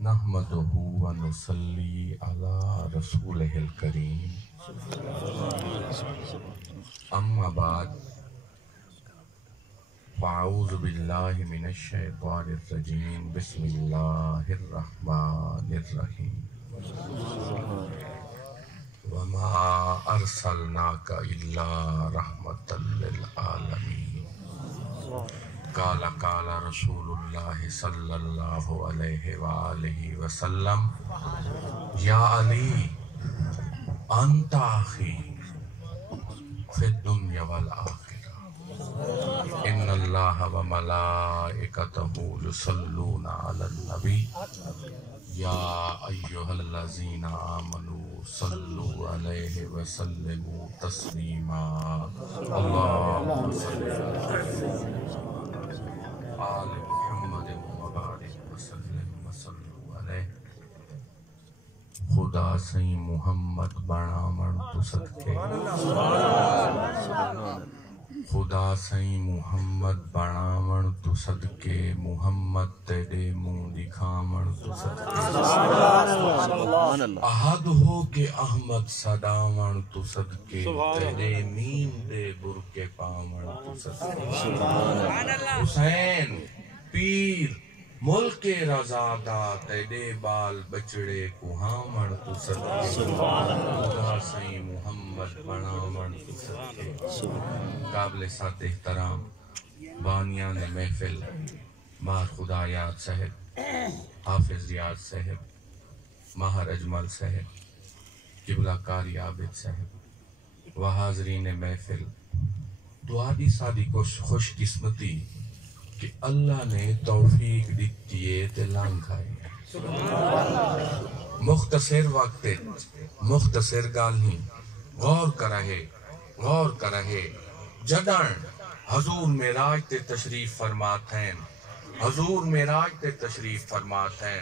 نحمدہ ونصلی علی رسولہ الکریم اما بعد فاعوذ باللہ من الشیطان الرجیم بسم اللہ الرحمن الرحیم وما ارسلناک الا رحمتا للعالمین قال رسول اللہ صلی اللہ علیہ وآلہ وسلم یا علی انت اخی فی الدنیا والآخرہ ان اللہ وملائکتہ یصلون علی النبی یا ایہا الذین آمنوا صلوا علیہ وسلموا تسلیما اللہم صلی آل محمد مبارک وسلم وصلوا علیہ خدا سئی محمد بنامن تو صدقے خدا سئی محمد بنامن تو صدقے محمد تیرے منہ دکھامن تو صدقے احد ہو کے احمد صدامن تو صدقے تیرے مین دے برکے پامن تو صدقے حسین پیر ملک رضادہ تیرے بال بچڑے کوہامن تو صدقے خدا سئی محمد بنامن تو صدقے قابل سات احترام بانیان محفل ماہر خدا یاد صاحب حافظ ریاض صاحب ماہر اجمل صاحب قبلہ کاری عابد صاحب و حاضرین محفل دعا دی سادی کو خوش قسمتی کہ اللہ نے توفیق دیتی تے لنگ آئے مختصر وقت مختصر گالیں غور کرہے جدن حضور معراج تے تشریف فرماتیں حضور معراج تے تشریف فرماتیں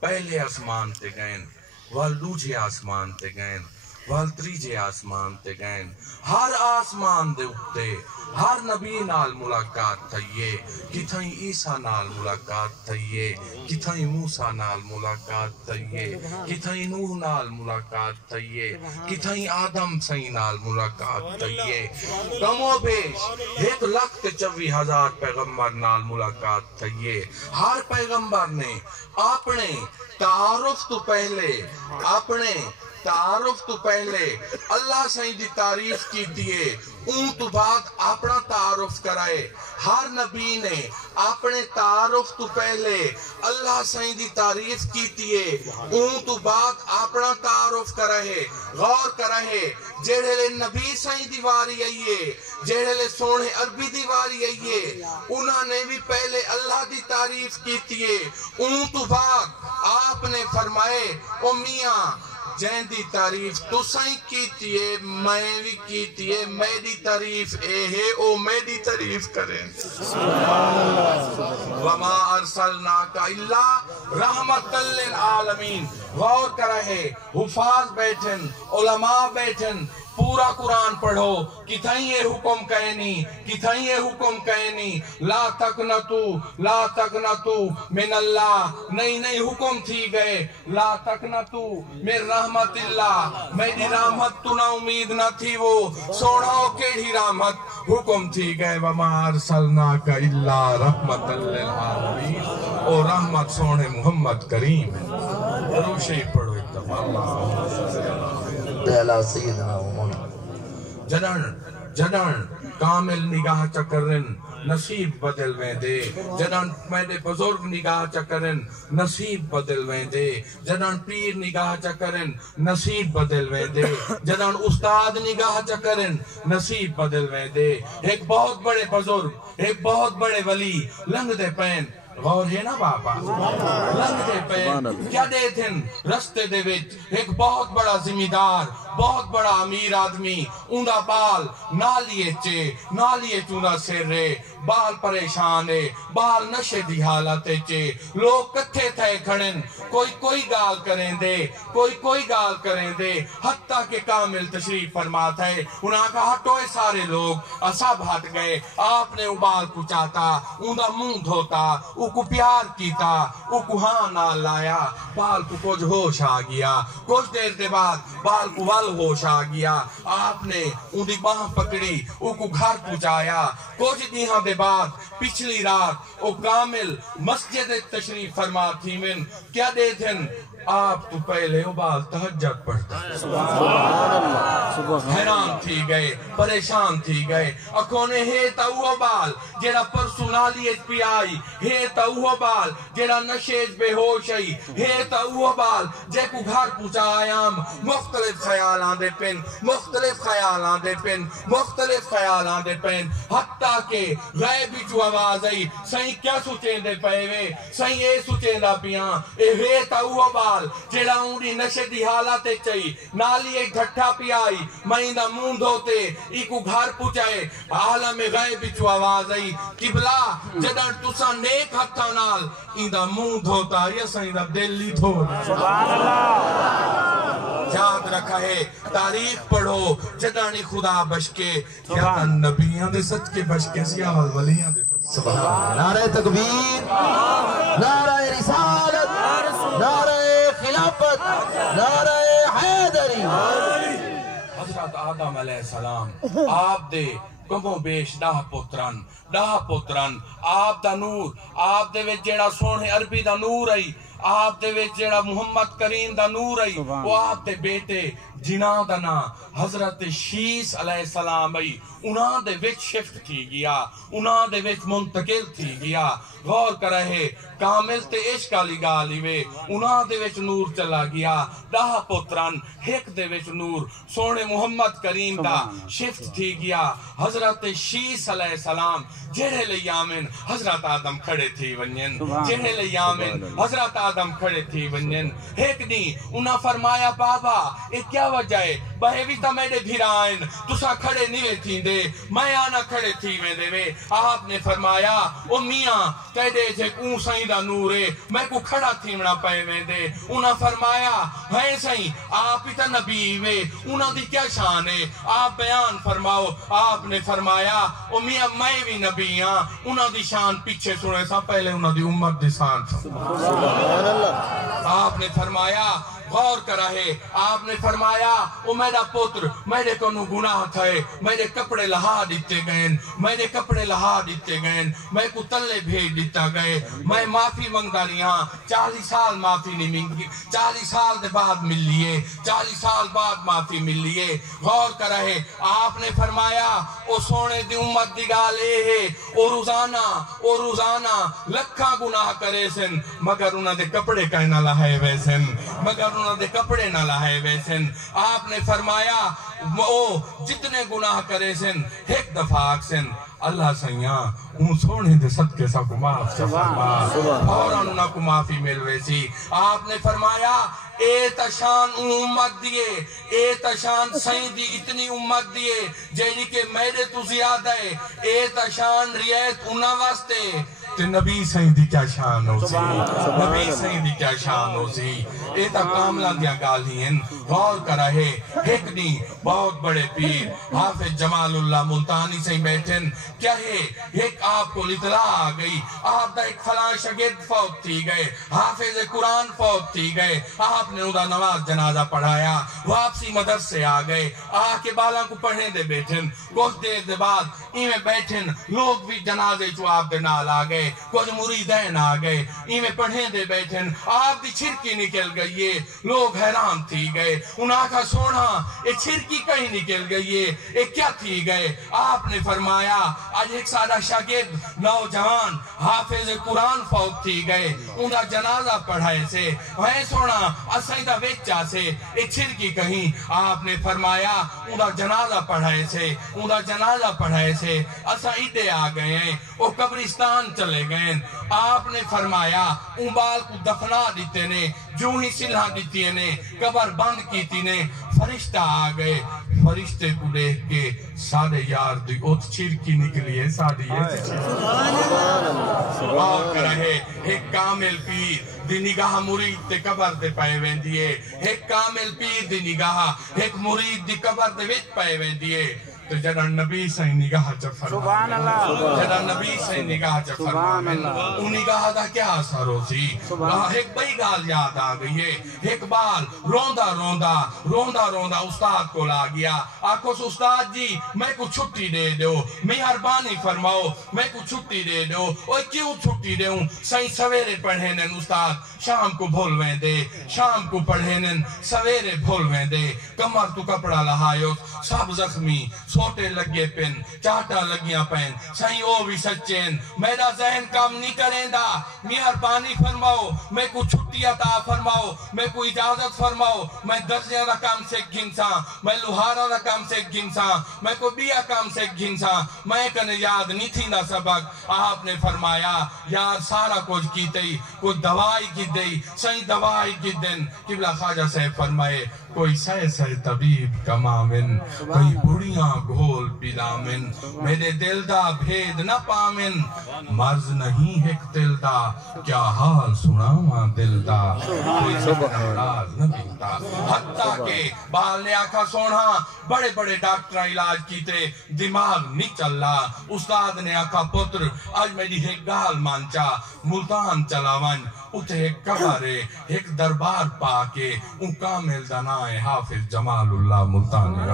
پہلے آسمان تے گئن وال دوجھے آسمان تے گئن وال تریجے آسمان تے گئن ہر آسمان دے اپتے ہر نبی نال ملاقات تھئیے کتھائیں عیسیٰ نال ملاقات تھئیے کتھائیں موسیٰ نال ملاقات تھئیے کتھائیں نوح نال ملاقات تھئیے کتھائیں آدم سئی نال ملاقات تھئیے کم و بیش 1,24,000 پیغمبر نال ملاقات تھئیے ہر پیغمبر نے اپنے تعارف تو پہلے اللہ سائیں دی تعریف کی دیئے اون تو بعد اپنا تعارف کرائے ہر نبی نے اپنے تعارف تو پہلے اللہ سائیں دی تعریف کی دیئے اون تو بعد اپنا تعارف کرائے غور کرائے جیڑے لے نبی سائیں دیواری آئیے جیڑے لے سونے عربی دیواری آئیے انہوں نے بھی پہلے اللہ دی تعریف کی دیئے اون تو بعد آپ نے فرمائے او میاں جین دی تعریف تو سائیں کیتیے میں بھی کیتیے میری تعریف اے ہے او میری تعریف کریں وما ارسلناک الا رحمت للعالمین غور کرے حفاظ بیٹھن علماء بیٹھن پورا قرآن پڑھو کتھائیں یہ حکم کہنی لا تقنطو من اللہ نہیں حکم تھی گئے لا تقنطو من رحمت اللہ میری رحمت تو نہ امید نہ تھی وہ سوڑاؤ کیڑی رحمت حکم تھی گئے وما ارسلناک الا رحمت للعالمین او رحمت سونے محمد کریم ہے روشی پڑھو اتفاق اللہ سیدنا جدن کامل نگاہ چکرن نصیب بدل ویں دے جدن میرے بزرگ نگاہ چکرن نصیب بدل ویں دے جدن پیر نگاہ چکرن نصیب بدل ویں دے جدن استاد نگاہ چکرن نصیب بدل ویں دے ایک بہت بڑے بزرگ ایک بہت بڑے ولی لنگ دے پین غور ہے نا باپا لنگ دے پین کیا دے تھن رستے دے وچ ایک بہت بڑا ذمہ دار بہت بڑا امیر آدمی اوندا بال نالیے چوندا سر رے بال پریشان ہے بال نشے دی حالت چے لوگ کتھے تھے کھڑن کوئی گال کریں دے کوئی گال کریں دے حتیٰ کہ کامل تشریف فرماتا ہے انہاں کا ہٹوئے سارے لوگ سب ہٹ گئے آپ نے بال کو چاہتا اوندا منہ دھوتا او کو پیار کیتا او کو ہاں نہ لایا بال کو کچھ ہوش آ گیا کچھ دیر دے بعد بال کو ول ہوش آ گیا آپ نے اندی باہ پکڑی او کو گھر پہنچایا کچھ دیہاں دے بعد پچھلی رات او کامل مسجد تشریف فرما تھی من کیا دے دن آپ تو پہلے بال تہجد پڑھتا حیران تھی گئے پریشان تھی گئے اکھونے ہے تا وہ بال جیڑا پرسونالیت پی آئی ہے تا وہ بال جیڑا نشیج بے ہوش آئی ہے تا وہ بال جے کو گھر پوچھا آیام مختلف خیالان دے پن حتیٰ کہ غیبی جو آواز آئی سہیں کیا سوچیں دے پہوے سہیں اے سوچیں دا پیاں اے ہے تا وہ بال جیڑا اونی نشے دی حالات چاہی نالی ایک گھٹا پی آئی مہینہ مون دھوتے ایکو گھر پوچھائے عالم غیب جو آواز آئی قبلہ جدر تسا نیک ہتھا نال ایندہ مون دھوتا یا سیندہ دلی دھوتا سبحان اللہ یاد رکھا ہے تاریخ پڑھو جدانی خدا بشکے یا نبیان دے سچ کے بشکے سیاہ ولیاں دے سچ سبحان اللہ نعرہ تکبیر نعرہ رسالت نعرہ خلافت نعرہ حیدری حضرت آدم علیہ السلام آپ دے کمو بیش ڈاہ پوتران آپ دا نور آپ دے وچ جیڑا سونے عربی دا نور آئی آپ دے وچ جیڑا محمد کریم دا نور آئی وہ آپ دے بیٹے جناح دا نا حضرت شیس علیہ السلام آئی انہاں دے وچ شفٹ تھی گیا انہاں دے وچ منتقل تھی گیا غور کرے کامل تے عشق علی گالی وے انہاں دے وچ نور چلا گیا ڈاہ پتران ایک دے وچ نور سونے محمد کریم دا شفٹ تھی گیا حضرت شیس علیہ السلام جہے لے یامن حضرت آدم کھڑے تھی ونین جہے لے یامن حضرت آدم کھڑے تھی ونین ایک دی انہاں فرمایا بابا ایک کیا وجہ ہے بہیوی تا میرے بھیرائن تسا کھڑے نیوے تھی دے میں آنا کھڑے تھی میں دے وے آپ نے فرمایا او میاں کہہ دے جے کون سائیں دا نورے میں کو کھڑا تھی منا پہ میں دے انہاں فرمایا ہے سائیں آپ ہی تا نبی وے انہاں دی کیا شان ہے آپ بیان فرماؤ آپ نے فرمایا او میاں میں بھی نبی ہاں انہاں دی شان پیچھے سنے سا پہلے انہاں دی امت دی شان سبحان اللہ آپ نے فرمایا غور کرا ہے آپ نے فرمایا او میرا پتر میرے کنو گناہ تھے میرے کپڑے لہا دیتے گئے میں کو تلے بھیج دیتا گئے میں معافی منگتا رہا 40 سال معافی نہیں منگی 40 سال دے بعد مل لیے 40 سال بعد معافی مل لیے غور کرا ہے آپ نے فرمایا او سونے دی امت دی گال اے ہے او روزانہ لکھاں گناہ کرے سن مگر انہاں دے کپڑے کہنا لہائے ویسن کپڑے نہ لائے ویسن آپ نے فرمایا وہ جتنے گناہ کرے سن ایک دفعہ آکسن اللہ سیاں ان سونے دے صدقے سا کو معاف فرما فوراً انہاں کو معافی مل ویسی آپ نے فرمایا اے تشان امت دیئے اے تشان سائیں دی اتنی امت دیئے جیڑی کہ میرے تو زیادہ ہے اے تشان ریت انہاں واسطے تے نبی سائیں دی کیا شان ہو سی نبی سائیں دی کیا شان ہو سی اے تا کاملہ دیا گالیں غور کرا ہے ایک دی بہت بڑے پیر حافظ جمال اللہ ملتانی سے بیٹھن کیا ہے ایک آپ کو اطلاع آ گئی آپ دا ایک فلاں شاگرد فوت تھی گئے حافظ قرآن فوت تھی گئے آپ نے ادا نماز جنازہ پڑھایا واپسی مدرسے آ گئے آ کے بالا کو پڑھنے دے بیٹھن کچھ دیر دے بعد ایمیں بیٹھن لوگ بھی جنازے جو آپ دے نال آ گئے کچھ مریدین آ گئے ایمیں پڑھنے دے بیٹھن آپ دی چھرکی نکل گئی ہے لوگ حیران تھی گئے انہاں کا سونا اے چھرکی کہیں نکل گئی ہے اے کیا تھی گئے آپ نے فرمایا آج ایک سادہ شاگرد نوجوان حافظ قرآن فوت تھی گئے انہاں جنازہ پڑھائے سے وہیں سونا اسائدہ ویچا سے اے چھرکی کہیں آپ نے فرمایا انہاں جنازہ پڑھائے سے اسائدے آ گئے ہیں وہ قبرستان چلے گئے آپ نے فرمایا ان بال کو دفنا دیتے نے جو ہی سلحہ دیتی نے قبر بند کیتی نے فرشتہ آ گئے فرشتے کو دیکھ کے سارے یار دی اوت چرکی نکلی ہے ساری اور رہے ایک کامل پیر دی نگاہ مرید دی قبر دے پائے ویندیے ایک کامل پیر دی نگاہ ایک مرید دی قبر دے وچ پائے ویندیے تو جڑا نبی سے نگاہ چا فرمان جڑا نبی سے نگاہ چا فرمان ان نگاہ دا کیا اثر ہو سی ایک بئی گال یاد آ گئی ہے ایک بال روندہ استاد کو لا گیا آکھو استاد جی میں کو چھٹی دے دو مہربانی فرماؤ میں کو چھٹی دے دو اوہ کیوں چھٹی دے ہوں سائیں سویرے پڑھینن استاد شام کو بھول وین دے شام کو پڑھینن سویرے بھول وین دے کمر تو کپڑا لہائیو سب زخمی سوٹے لگے پن چاٹا لگیاں پین سائیں او بھی سچین میرا ذہن کام نہیں کریں دا مہربانی فرماؤ میں کو چھٹی عطا فرماؤ میں کو اجازت فرماؤ میں درجہ دا کام سے گھنسا میں لوہارا دا کام سے گھنسا میں کو بیا کام سے گھنسا میں کنے یاد نہیں تھی نا سبق آپ نے فرمایا یار سارا کچھ کیتے ہی کوئی دوائی کی دئی سائیں دوائی کی دن قبلہ خواجہ سے فرمائے کوئی سہ طبیب کمامن کوئی بڑیاں گھول پلامن میرے دل دا بھید نہ پامن مرض نہیں ایک دل دا کیا حال سناواں دل دا کوئی راز نہ ملتا حتیٰ کہ بال نے آکھا سونا بڑے بڑے ڈاکٹر علاج کیتے دماغ نہیں چل رہا استاد نے آکھا پتر آج میری ایک گال مانچا ملتان چلاون اتھے ایک کبھارے ایک دربار پاکے ان کامل دنائے حافظ جمال اللہ ملتانی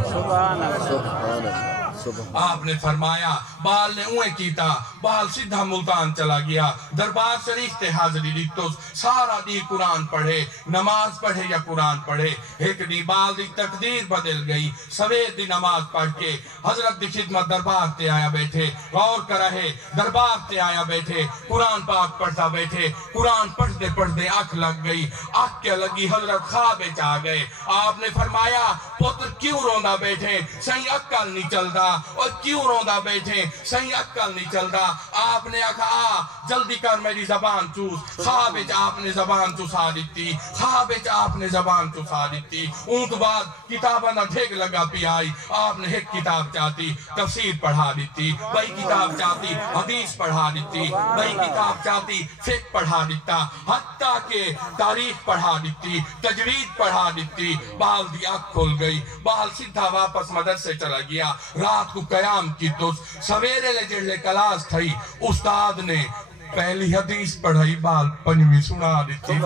آپ نے فرمایا بال نے اویں کیتا بال سیدھا ملتان چلا گیا دربار شریف تے حاضری دیتو سارا دی قرآن پڑھے نماز پڑھے یا قرآن پڑھے ایک دی بال دی تقدیر بدل گئی سویر دی نماز پڑھ کے حضرت دی خدمت دربار تے آیا بیٹھے غور کرے دربار تے آیا بیٹھے قرآن پاک پڑھتا بیٹھے قرآن پڑھتے پڑھتے آنکھ لگ گئی آنکھ کیا لگی حضرت خواب آ گئے آپ نے فرمایا پتر کیوں روندا بیٹھے صحیح عقل نہیں چلدا اور کیوں روندا بیٹھے صحیح عقل نہیں چلدا آپ نے کہا جلدی کر میری زبان چوس خواب آپ نے زبان چوسا دیتی خواب آپ نے زبان چوسا دیتی اون تو بعد کتابہ نہ ٹھیک لگا پی آئی آپ نے ایک کتاب چاہتی تفسیر پڑھا دیتی بھائی کتاب چاہتی حدیث پڑھا دیتی بھائی کتاب چاہتی فقہ پڑھا دیتا حتیٰ کہ تاریخ پڑھا دیتی تجوید پڑھا دیتی بال دی آنکھ کھل گئی بال سیدھا واپس مدرسے چلا گیا رات کو قیام کی تو سویرے لے جڑلے کلاس تھئی استاد نے پہلی حدیث پڑھائی بال پنجویں سنا دیتی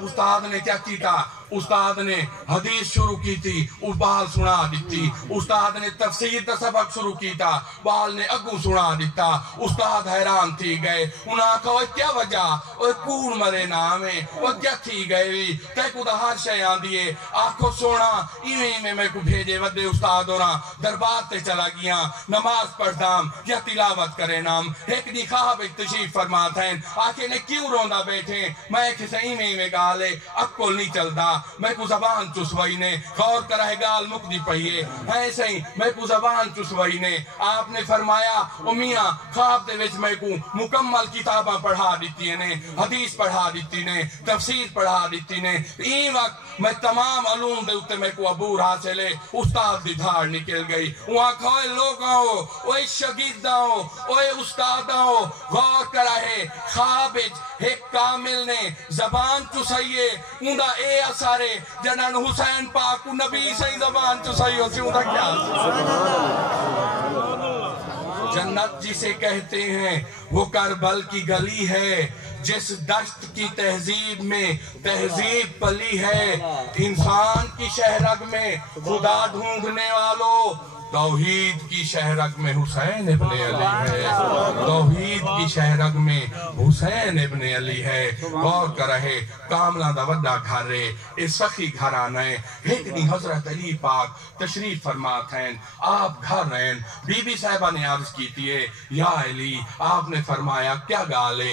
استاد نے کیا کیتا استاد نے حدیث شروع کی تھی بال سنا دیتی استاد نے تفسیر کا سبق شروع کیتا بال نے اگو سنا دیتا استاد حیران تھی گئے انہاں کہا کیا وجہ کون مرے نامے وہ کیا تھی گئے تے کو دا ہر شے آن دیئے آنکھو سونا ایویں میں کو بھیجے ودے استاد ہونا دربار تے چلا گیا نماز پڑھتام یا تلاوت کرے نام ایک دی خواب تشریف فرماتا ہے آنکھیں نے کیوں روندا بیٹھے میں کسے ایویں میں گالے اکل نہیں چلدا میں کو زبان چسوائی نے غور کرا ہے گال مقدی پہیے ایسے ہی میں کو زبان چسوائی نے آپ نے فرمایا میاں خواب دے وچ میں کو مکمل کتاباں پڑھا دیتی نے حدیث پڑھا دیتی نے تفسیر پڑھا دیتی نے این وقت میں تمام علوم دے اتے میں کو عبور حاصلے استاد دی دھار نکل گئی وہاں کھوئے لوگاں ہو اوے شگیداں ہو اوے استاداں ہو غور کرا ہے خواب ایک کامل نے زبان چسائیے اندہ اے اثارے جنان حسین پاک نبی سے زبان چسائی ہو سی اندہ کیا جنت جسے کہتے ہیں وہ کربل کی گلی ہے جس دشت کی تہذیب میں تہذیب پلی ہے انسان کی شہرگ میں خدا ڈھونڈنے والوں توحید کی شہرگ میں حسین ابن علی ہے توحید کی شہرگ میں حسین ابن علی ہے غور کر رہے کاملہ دا وڈا گھر رہے اس سخی گھر آنے ایک نہیں حضرت علی پاک تشریف فرمات ہیں آپ گھر رہے بی بی صاحبہ نے عرض کی تھی یا علی آپ نے فرمایا کیا گالے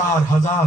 4000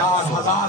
4000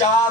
4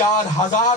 4000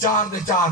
4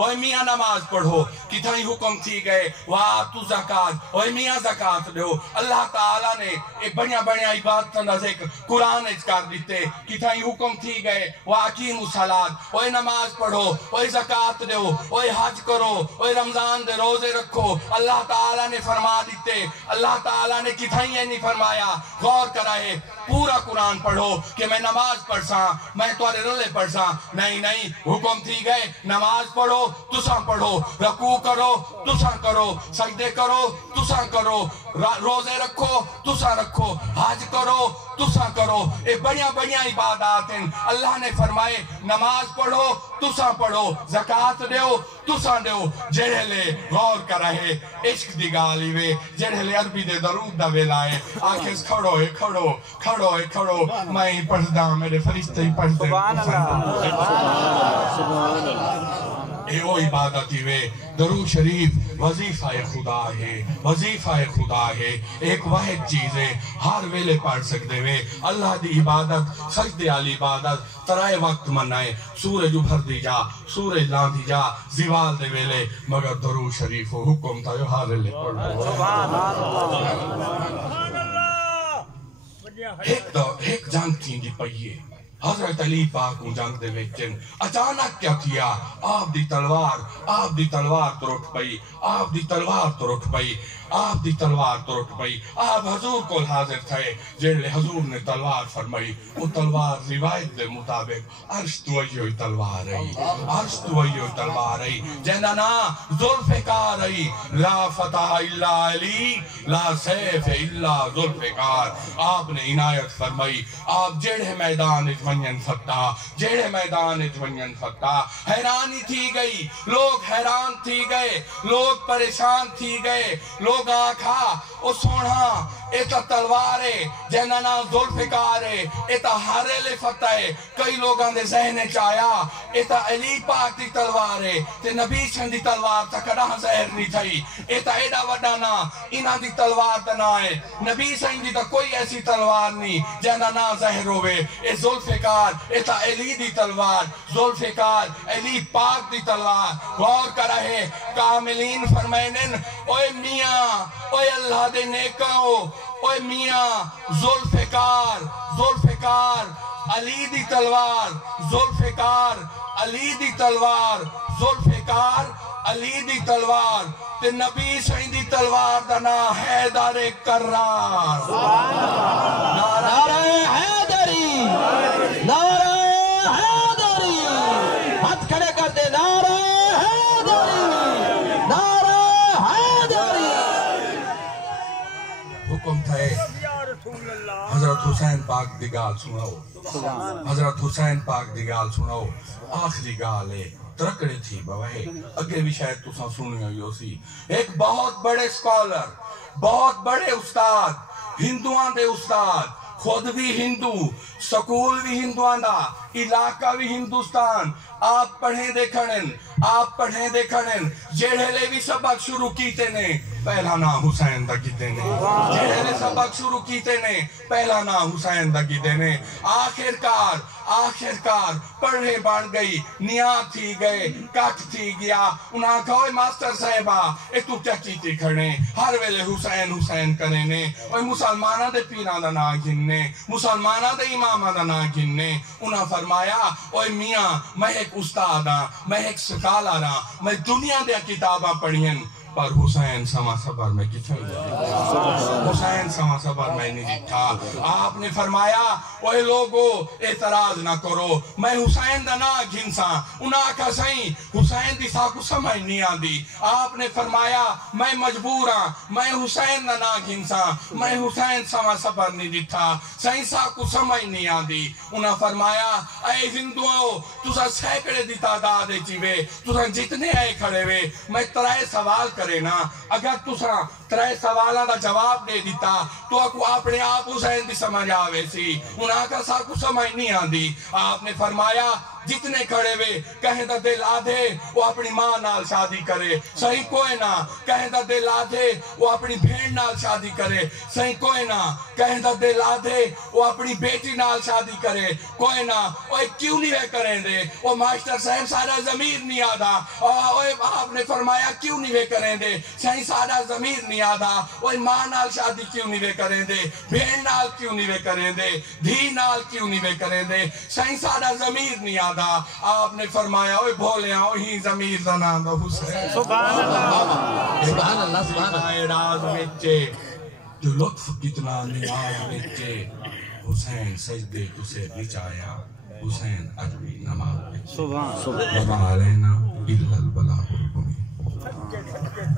اوے میاں نماز پڑھو کتھائی حکم تھی گئے وَآتُوا زکات اوے میاں زکات دیو اللہ تعالیٰ نے ایک بڑیا بڑیا عبادت کا ذکر قرآن اچ کر دیتے کتھائی حکم تھی گئے وَأَقِیمُوا الصَّلَاةَ اوے نماز پڑھو اوے زکات دیو اوے حج کرو اوے رمضان دے روزے رکھو اللہ تعالیٰ نے فرما دیتے اللہ تعالیٰ نے کتھائی یہ نہیں فرمایا غور کرائے پورا قرآن پڑھو کہ میں نماز پڑھ ساں میں توارے رلے پڑھ ساں نہیں حکم تھی گئے نماز پڑھو تساں پڑھو رکوع کرو تساں کرو سجدے کرو تساں کرو روزے رکھو تساں رکھو حج کرو تساں کرو اے بڑیا بڑیا عبادات ہیں اللہ نے فرمائے نماز پڑھو تساں پڑھو زکات دیو تساں دیو جڑے لے غور کرائے عشق دی گالی وے جڑے لے عربی دے درود دا ویلائے آکھیں کھڑو ہے کھڑو کھڑو ہے کھڑو میں ہی پڑھ دا میرے فرشتے ہی پڑھ دے سبحان اللہ اے وہ عبادتی وے درود شریف وظیفہ خدا ہے وظیفہ خدا ہے ایک واحد چیز ہے ہر ویلے پڑھ سکتے ہوئے اللہ دی عبادت سجدے والی عبادت ترائے وقت منائے سورج ابھر دی جا سورج لان دی جا زوال دے ویلے مگر درود شریف و حکم تھا جو ہر ویلے پڑھو ایک جنگ تھی جی پئیے حضرت علی پاک ان جنگ دے ویچن اچانک کیا کیا آپ دی تلوار تو رکھ پئی آپ دی تلوار تو رکھ پئی آپ دی تلوار تو رکھ پئی آپ حضور کو حاضر تھے جنہے حضور نے تلوار فرمائی وہ تلوار روایت دے مطابق عرش توئیوئی تلوار رہی عرش توئیوئی تلوار رہی جنہا نا ذوالفقار رہی لا فتح الا علی لا سیف الا ذوالفقار آپ نے عنایت فرمائی آپ جڑے میدان ونین فتح جڑے میدان ونین فتح حیرانی تھی گئی لوگ حیران تھی گئے لوگ پریشان تھی گئے لوگ آکھا او سونا ایتا تلوار ہے جہنا نا ذوالفقار ہے ایتا حرل فتح ہے کئی لوگاں دے ذہن چایا ایتا علی پاک دی تلوار ہے تے نبی چند دی تلوار تا کڑا زہر نہیں تھئی ایتا ایڈا وڈا نا انہاں دی تلوار تا نا ہے نبی چند دی تا کوئی ایسی تلوار نہیں جہنا نا زہر ہوئے اے ذوالفقار ایتا علی دی تلوار ذوالفقار علی پاک دی تلوار غور کرا ہے کاملین فرمائنن اوے میاں اوے اللہ دے نیکاؤ اوے میاں ذوالفقار علی دی تلوار ذوالفقار علی دی تلوار ذوالفقار علی دی تلوار تے نبی سائیں دی تلوار دا نا حیدر کرار نعرہ حیدری نعرہ حیدری ہاتھ کھڑے کر دے نعرہ حیدری نعرہ حیدری حکم تھے حضرت حسین پاک دی گال سناؤ حضرت حسین پاک دی گال سناؤ آخری گال ہے ترکڑے تھی بوائے اگے بھی شاید تو سنی ہوئی ہو سی ایک بہت بڑے سکولر بہت بڑے استاد ہندوان دے استاد خود بھی ہندو سکول بھی ہندوان دا علاقہ بھی ہندوستان آپ پڑھیں دیکھنن جیڑے لے بھی سبق شروع کیتے نے پہلا نام حسین دا کیتے نے جیڑے لے سبق شروع کیتے نے پہلا نام حسین دا کیتے نے آخرکار پڑھے بان گئی نیات تھی گئے کٹ تھی گیا انہاں کہوئے ماسٹر صاحبہ اے تو کیا کیتے کھڑے ہر ویلے حسین کرے نے اوہ مسلمانہ دے پیرہ دا نا گھننے مسلمانہ دے امامہ دا نا گھننے انہاں فرمایا اوہ میاں میں ایک استاد ہاں میں ایک سکالر ہاں میں دنیا دے کتاباں پڑھیں پر حسین سما صبر میں کتھے حسین سما صبر میں نہیں دکھا آپ نے فرمایا اوہ لوگو اعتراض نہ کرو میں حسین دا نا گھنسا انہاں کا سائیں حسین دی ساکو سمجھ نہیں آدھی آپ نے فرمایا میں مجبور ہاں میں حسین دا نا گھنسا میں حسین سما صبر نہیں دکھا سائیں ساکو سمجھ نہیں آدھی انہاں فرمایا اے ہندوؤں تُسا سینکڑے دی تعداد چیوے تُسا جتنے آئے کھڑے وے میں ترائے سوال کرے نا اگر تُسا ترائے سوالہ دا جواب دے دیتا تو اکو اپنے آپ حسین دی سمجھ آوے سی انہاں کا ساکو سمجھ نہیں آدھی آپ نے فرمایا جتنے کھڑے وے کہیں دا دل آدھے وہ اپنی ماں نال شادی کرے صحیح کوئی نہ کہیں دا دل آدھے وہ اپنی بھین نال شادی کرے صحیح کوئی نہ کہیں دا دل آدھے وہ اپنی بیٹی نال شادی کرے کوئی نہ وہ کیوں نہیں وہ کریں دے وہ ماسٹر صاحب سارا ضمیر نہیں آدھا آپ نے فرمایا کیوں نہیں وہ کریں دے صحیح سارا ضمیر نہیں آدھا وہ ماں نال شادی کیوں نہیں وہ کریں دے بھین نال کیوں نہیں وہ کریں دے دھی نال کیوں نہیں وہ کریں دے صحیح سارا ضمیر نہیں آدھا آپ نے فرمایا اوہ بھولے ہیں وہی ضمیر دا نام دا حسین سبحان اللہ سبحان اللہ سبحان اللہ راز وچے جو لطف کتنا نیاز وچے حسین سجدے تسے بچایا حسین عجبی نماز وچے سبحان وما علینا الا البلاغ المبین